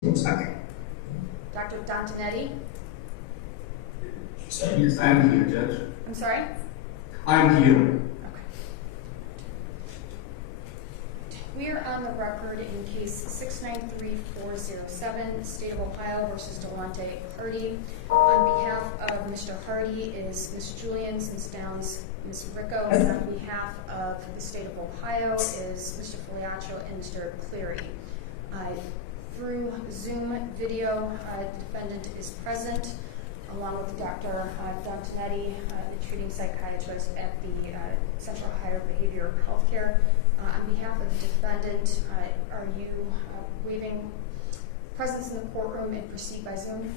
Dr. Dantonetti? Yes, I am here, Judge. I'm sorry? I am here. Okay. We are on the record in case 693407, State of Ohio versus Delawnte Hardy. On behalf of Mr. Hardy is Ms. Julians, Ms. Downs, Ms. Ricco, and on behalf of the State of Ohio is Mr. Foliaccio and Mr. Cleary. Through Zoom video, the defendant is present, along with Dr. Dantonetti, the treating psychiatrist at the Central Ohio Behavioral Healthcare. On behalf of the defendant, are you waiving presence in the courtroom and proceed by Zoom?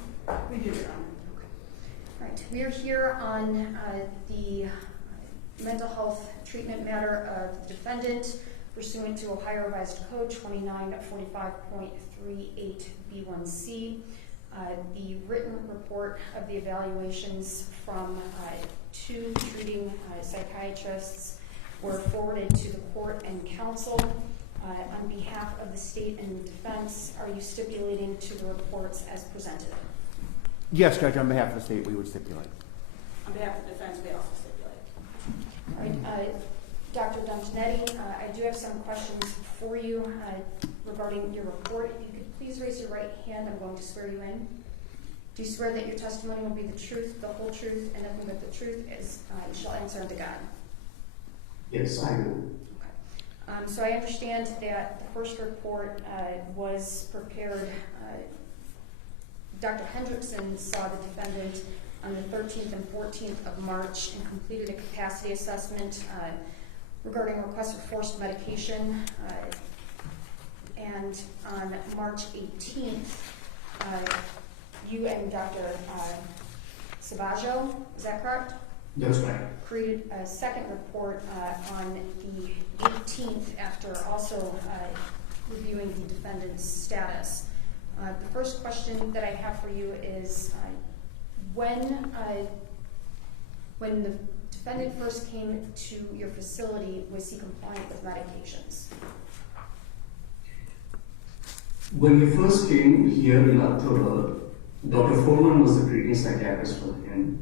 We do, Your Honor. Okay. All right. We are here on the mental health treatment matter of the defendant pursuant to Ohio Revised Code 2945.38B1C. The written report of the evaluations from two treating psychiatrists were forwarded to the court and counsel. On behalf of the state and the defense, are you stipulating to the reports as presented? Yes, Judge, on behalf of the state, we would stipulate. On behalf of the defense, we also stipulate. All right, Dr. Dantonetti, I do have some questions for you regarding your report. If you could please raise your right hand, I'm going to swear you in. Do you swear that your testimony will be the truth, the whole truth, and nothing but the truth is you shall answer unto God? Yes, I do. Okay. So I understand that the first report was prepared. Dr. Hendrickson saw the defendant on the 13th and 14th of March and completed a capacity assessment regarding request for forced medication. And on March 18th, you and Dr. Savaggio, is that correct? That's right. Created a second report on the 18th after also reviewing the defendant's status. The first question that I have for you is when the defendant first came to your facility, was he compliant with medications? When he first came here in October, Dr. Foreman was the treating psychiatrist for him.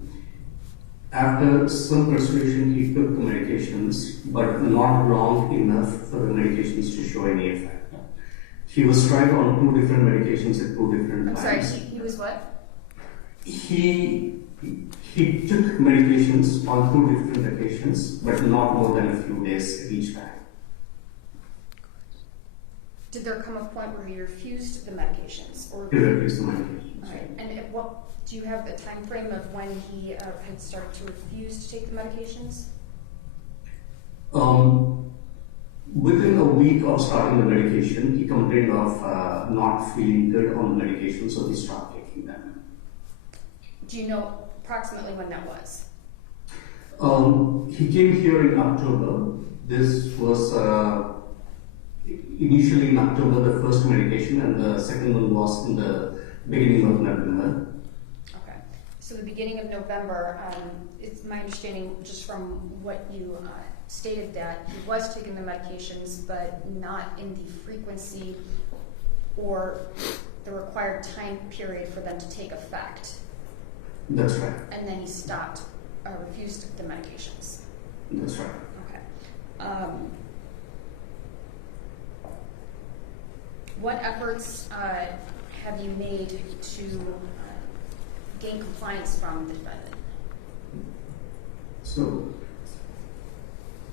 After some persuasion, he took the medications, but not long enough for the medications to show any effect. He was tried on two different medications at two different times. I'm sorry, he was what? He took medications on two different occasions, but not more than a few days each time. Did there come a point where he refused the medications? Or He refused the medications. all right. And at what do you have the time frame of when he had started to refuse to take the medications? Within a week of starting the medication, he complained of not feeling good on the medication, so he stopped taking them. Do you know approximately when that was? He came here in October. This was initially in October, the first medication, and the second one was in the beginning of November. Okay. So the beginning of November, it's my understanding just from what you stated that he was taking the medications, but not in the frequency or the required time period for them to take effect. That's right. And then he stopped, refused the medications. That's right. Okay. What efforts have you made to gain compliance from the defendant? So,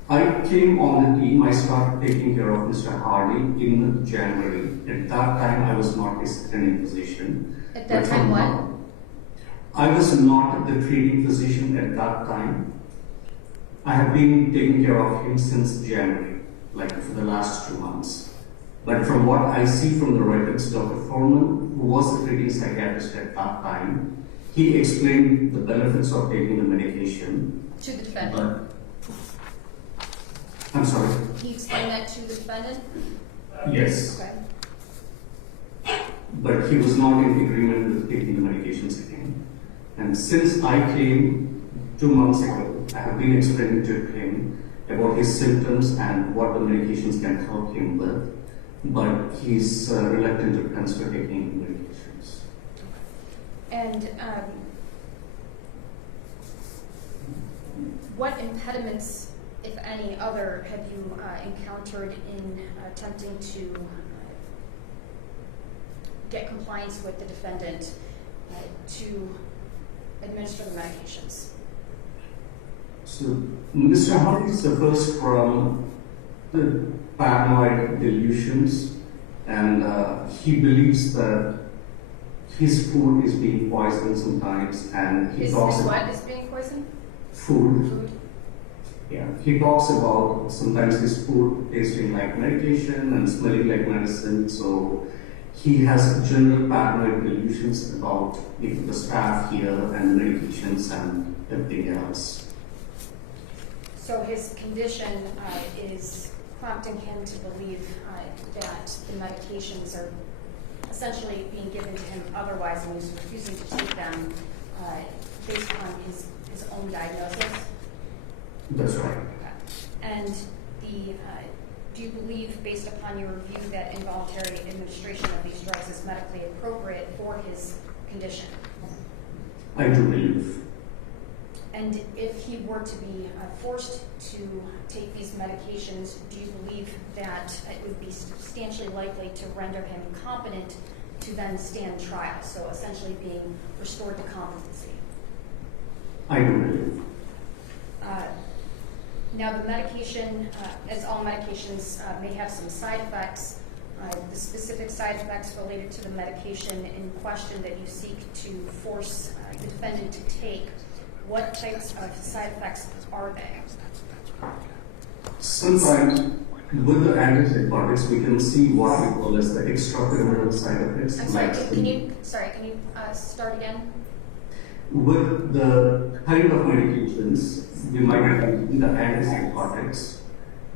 I came on the team. I started taking care of Mr. Hardy in January. At that time, I was not his attending physician. At that time, what? I was not the treating physician at that time. I have been taking care of him since January, like for the last 2 months. But from what I see from the records, Dr. Foreman, who was the treating psychiatrist at that time, he explained the benefits of taking the medication. To the defendant? I'm sorry? He explained that to the defendant? Yes. Okay. But he was not in agreement with taking the medications again. And since I came 2 months ago, I have been explaining to him about his symptoms and what the medications can help him with. but he's reluctant to consider taking medications. And what impediments, if any other, have you encountered in attempting to get compliance with the defendant to administer the medications? So Mr. Hardy suffers from the paranoid delusions, and he believes that his food is being poisoned sometimes, and he talks His about what is being poisoned? food. Food? Yeah, he talks about sometimes his food tasting like medication and smelling like medicine. So he has general paranoid delusions about the staff here and the medications and everything else. So his condition is prompting him to believe that the medications are essentially being given to him otherwise, and he's refusing to take them based on his own diagnosis. That's right. Okay. And do you believe, based upon your review, that involuntary administration of these drugs is medically appropriate for his condition? I do believe. And if he were to be forced to take these medications, do you believe that it would be substantially likely to render him competent to then stand trial, so essentially being restored to competency? I do believe. Now, the medication, as all medications, may have some side effects. The specific side effects related to the medication in question that you seek to force the defendant to take, what types of side effects are they? Sometimes with the antipsychotics, we can see what we call as the extrapyramidal side effects. I'm sorry, can you start again? With the kind of medications, we might have in the antipsychotics,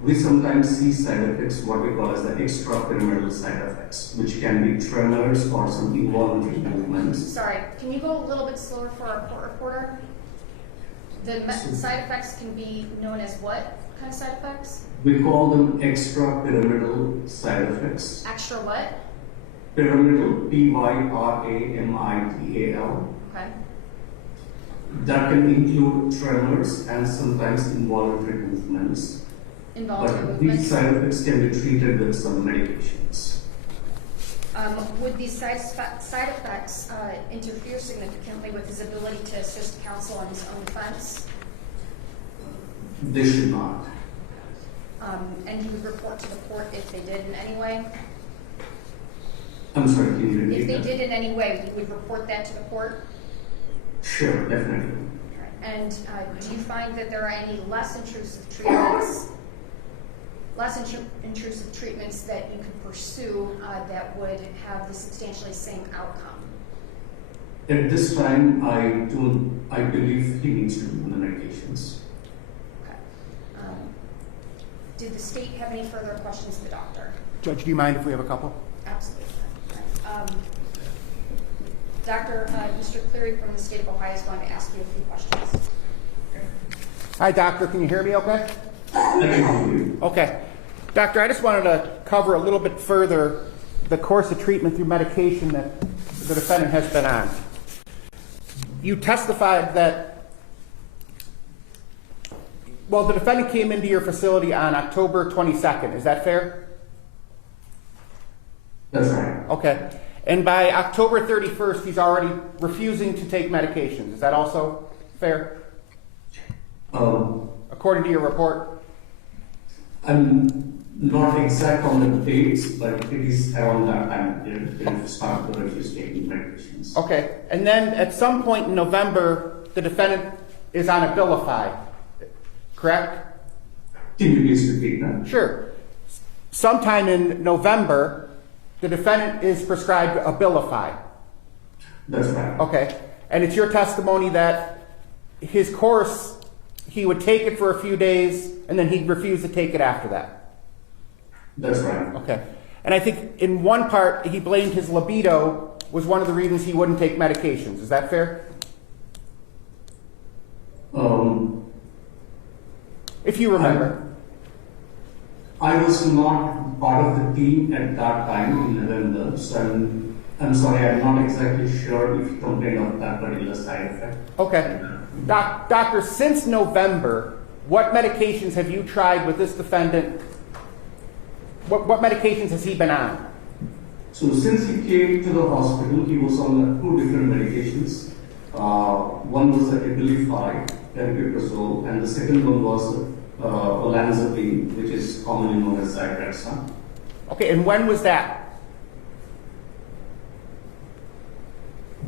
we sometimes see side effects, what we call as the extrapyramidal side effects, which can be tremors or some involuntary movements. Sorry, can you go a little bit slower for our court reporter? The side effects can be known as what kind of side effects? We call them extrapyramidal side effects. Extra what? Pyramidal, Pyramidal. Okay. That can include tremors and sometimes involuntary movements. Involuntary But movements. these side effects can be treated with some medications. Would these side effects interfere significantly with his ability to assist counsel on his own defense? They should not. And you would report to the court if they did in any way? I'm sorry, can you repeat If they that? did in any way, you would report that to the court? Sure, definitely. And do you find that there are any less intrusive treatments that you could pursue that would have the substantially same outcome? At this time, I believe he needs to be on the medications. Okay. Did the state have any further questions of the doctor? Judge, do you mind if we have a couple? Absolutely. Doctor, Mr. Cleary from the state of Ohio is going to ask you a few questions. Hi, doctor. Can you hear me okay? I can help you. Okay. Doctor, I just wanted to cover a little bit further the course of treatment through medication that the defendant has been on. You testified that, well, the defendant came into your facility on October 22nd. Is that fair? That's right. Okay. And by October 31st, he's already refusing to take medications. Is that also fair? According to your report? I'm not exact on the dates, but it is around that time period start to refuse taking medications. Okay. And then at some point in November, the defendant is on Abilify, correct? Can you please repeat that? Sure. Sometime in November, the defendant is prescribed Abilify. That's right. Okay. And it's your testimony that his course, he would take it for a few days, and then he'd refuse to take it after that. That's right. Okay. And I think in one part, he blamed his libido was one of the reasons he wouldn't take medications. Is that fair? Um, If you remember. I was not part of the team at that time in November, so I'm sorry, I'm not exactly sure if you complained of that particular side effect. Okay. Doctor, since November, what medications have you tried with this defendant? What medications has he been on? So since he came to the hospital, he was on 2 different medications. One was Abilify, aripiprazole, and the second one was olanzapine, which is commonly known as Zyprexa. Okay, and when was that?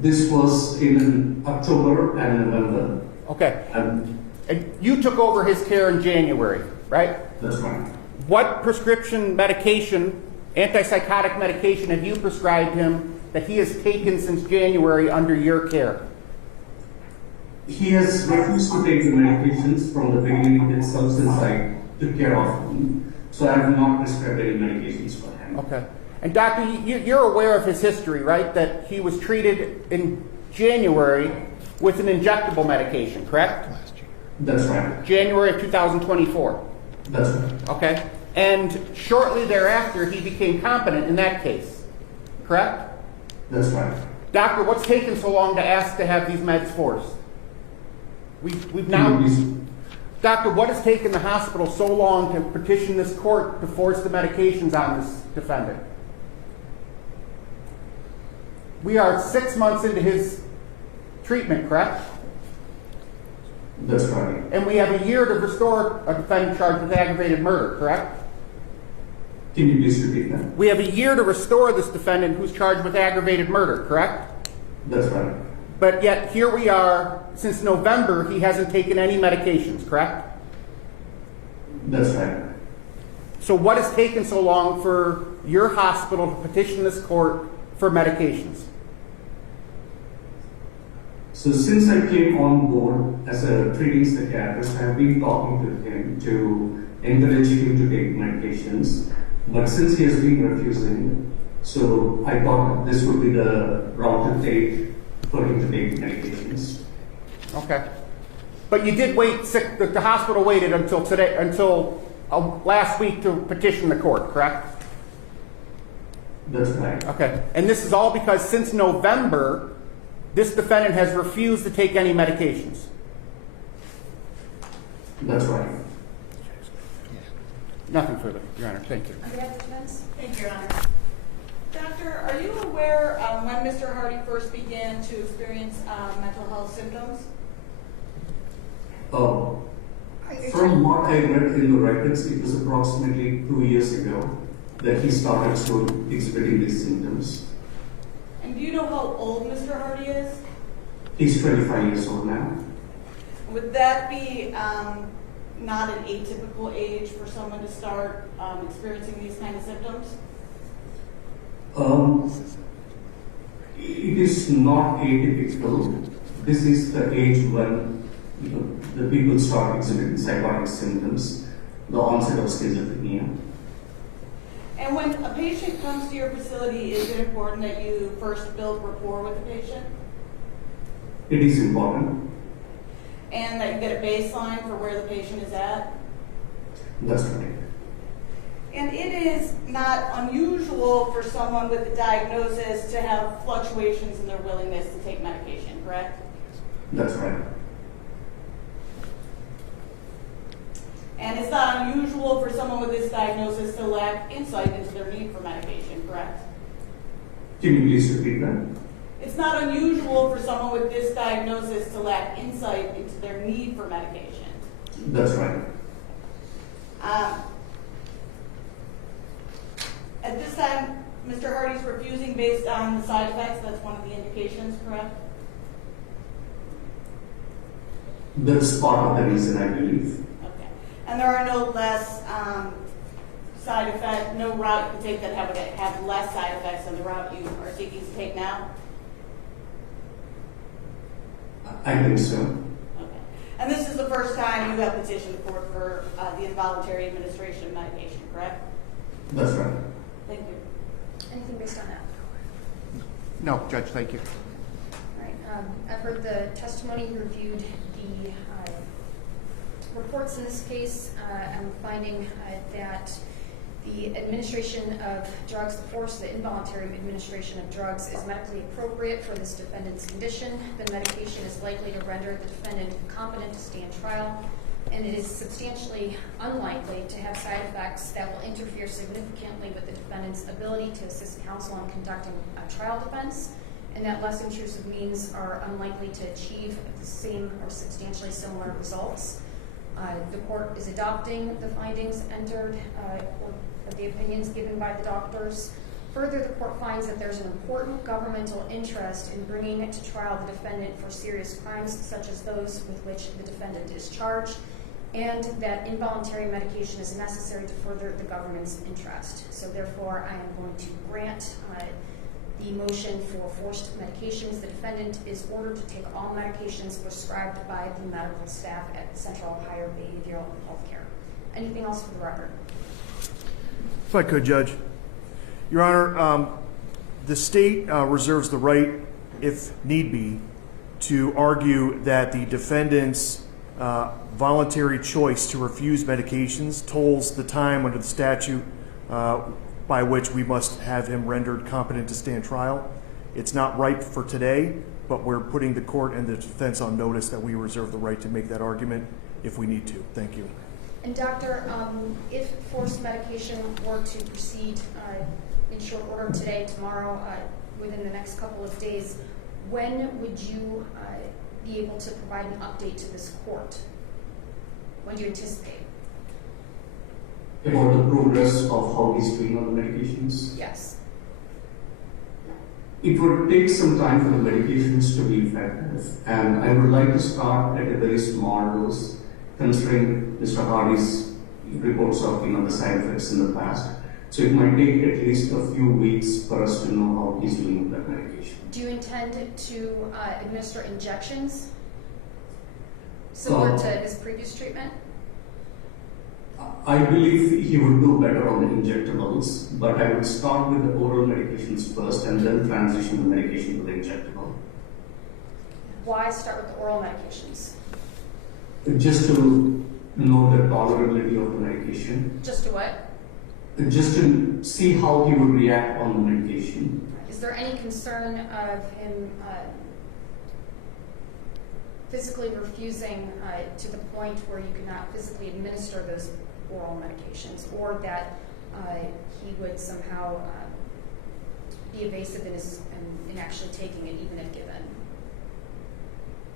This was in October and November. Okay. And And you took over his care in January, right? that's right. What prescription medication, antipsychotic medication, have you prescribed him that he has taken since January under your care? He has refused to take the medications from the beginning itself since I took care of him. So I have not prescribed any medications for him. Okay. And doctor, you're aware of his history, right? That he was treated in January with an injectable medication, correct? That's right. January of 2024. That's right. Okay. And shortly thereafter, he became competent in that case, correct? That's right. Doctor, what's taken so long to ask to have these meds forced? We've now... Doctor, what has taken the hospital so long to petition this court to force the medications on this defendant? We are 6 months into his treatment, correct? That's right. And we have a year to restore a defendant charged with aggravated murder, correct? Can you please repeat that? We have a year to restore this defendant who's charged with aggravated murder, correct? That's right. But yet here we are, since November, he hasn't taken any medications, correct? That's right. So what has taken so long for your hospital to petition this court for medications? So since I came on board as a treating psychiatrist, I have been talking to him to encourage him to take medications. But since he has been refusing, so I thought this would be the route to take for him to take medications. Okay. But you did wait, the hospital waited until today, until last week to petition the court, correct? That's right. Okay. And this is all because since November, this defendant has refused to take any medications. That's right. Nothing further, Your Honor. Thank you. On behalf of the defense? Thank you, Your Honor. Doctor, are you aware when Mr. Hardy first began to experience mental health symptoms? From what I read in the records, it was approximately 2 years ago that he started exhibiting these symptoms. And do you know how old Mr. Hardy is? He's 25 years old now. Would that be not an atypical age for someone to start experiencing these kind of symptoms? It is not atypical. This is the age when the people start exhibiting psychotic symptoms, the onset of schizophrenia. And when a patient comes to your facility, is it important that you first build rapport with the patient? It is important. And that you get a baseline for where the patient is at? That's right. And it is not unusual for someone with a diagnosis to have fluctuations in their willingness to take medication, correct? That's right. And it's not unusual for someone with this diagnosis to lack insight into their need for medication, correct? Can you please repeat that? It's not unusual for someone with this diagnosis to lack insight into their need for medication. That's right. At this time, Mr. Hardy's refusing based on the side effects. That's one of the indications, correct? That's part of the reason, I believe. Okay. And there are no less side effects, no route you can take that have less side effects than the route you are seeking to take now? I think so. Okay. And this is the first time you have petitioned the court for the involuntary administration of medication, correct? That's right. Thank you. Anything based on that? No, Judge, thank you. All right. I've heard the testimony. You reviewed the reports in this case. I'm finding that The administration of drugs, the force, the involuntary administration of drugs is medically appropriate for this defendant's condition. The medication is likely to render the defendant competent to stand trial, and it is substantially unlikely to have side effects that will interfere significantly with the defendant's ability to assist counsel in conducting a trial defense, and that less intrusive means are unlikely to achieve the same or substantially similar results. The court is adopting the findings entered or the opinions given by the doctors. Further, the court finds that there's an important governmental interest in bringing to trial the defendant for serious crimes such as those with which the defendant is charged, and that involuntary medication is necessary to further the government's interest. So therefore, I am going to grant the motion for forced medications. The defendant is ordered to take all medications prescribed by the medical staff at Central Ohio Behavioral Health Care. Anything else for the record? If I could, Judge. Your Honor, the state reserves the right, if need be, to argue that the defendant's voluntary choice to refuse medications tolls the time under the statute by which we must have him rendered competent to stand trial. It's not ripe for today, but we're putting the court and the defense on notice that we reserve the right to make that argument if we need to. Thank you. And doctor, if forced medication were to proceed in short order today, tomorrow, within the next couple of days, when would you be able to provide an update to this court? When do you anticipate? About the progress of how he's doing on the medications? Yes. It would take some time for the medications to be effective, and I would like to start at a very small dose, considering Mr. Hardy's reports of the side effects in the past. So it might take at least a few weeks for us to know how he's doing with that medication. Do you intend to administer injections similar to his previous treatment? I believe he would do better on the injectables, but I would start with the oral medications first and then transition the medication to the injectable. Why start with the oral medications? Just to know the tolerability of the medication. Just to what? Just to see how he would react on the medication. Is there any concern of him physically refusing to the point where you cannot physically administer those oral medications, or that he would somehow be evasive in actually taking it, even if given?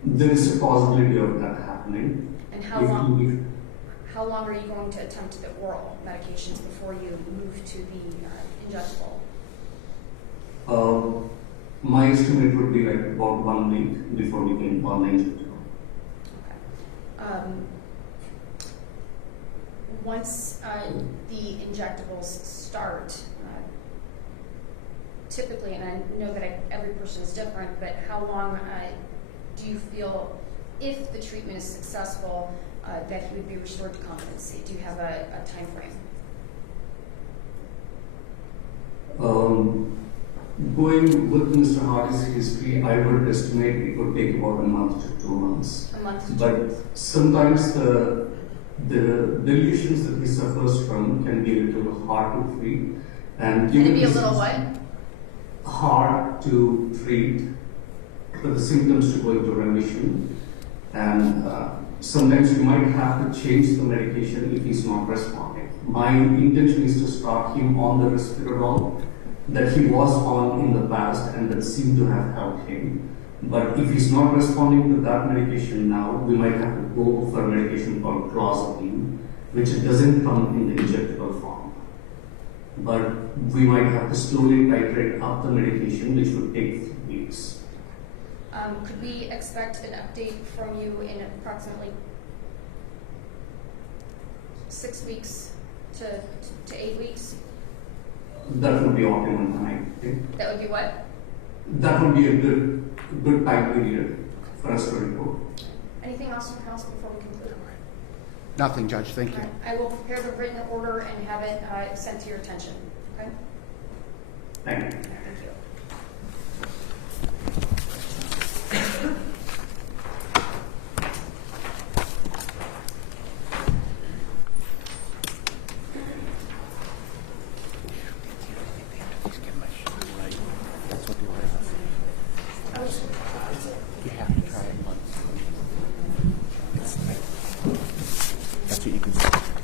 There is a possibility of that happening. And how long are you going to attempt the oral medications before you move to the injectable? My estimate would be like about 1 week before we can on the injectable. Okay. Once the injectables start, typically, and I know that every person is different, but how long do you feel, if the treatment is successful, that he would be restored to competency? Do you have a time frame? Going with Mr. Hardy's history, I would estimate it would take about a month to 2 months. A month to 2 but months. Sometimes the delusions that he suffers from can be a little hard to treat. And Can it be a little what? Hard to treat for the symptoms to go into remission. And sometimes you might have to change the medication if he's not responding. My intention is to start him on the Risperdal that he was on in the past and that seemed to have helped him. But if he's not responding to that medication now, we might have to go for a medication called clozapine, which doesn't come in the injectable form. But we might have to slowly titrate up the medication, which would take weeks. Could we expect an update from you in approximately 6 weeks to 8 weeks? That would be optimum time, I think. That would be what? That would be a good time period for us to report. Anything else from council before we conclude? Nothing, Judge. Thank you. Right. I will prepare the written order and have it sent to your attention. Okay? Thank you. Thank you. You have to try it once. That's what you can say.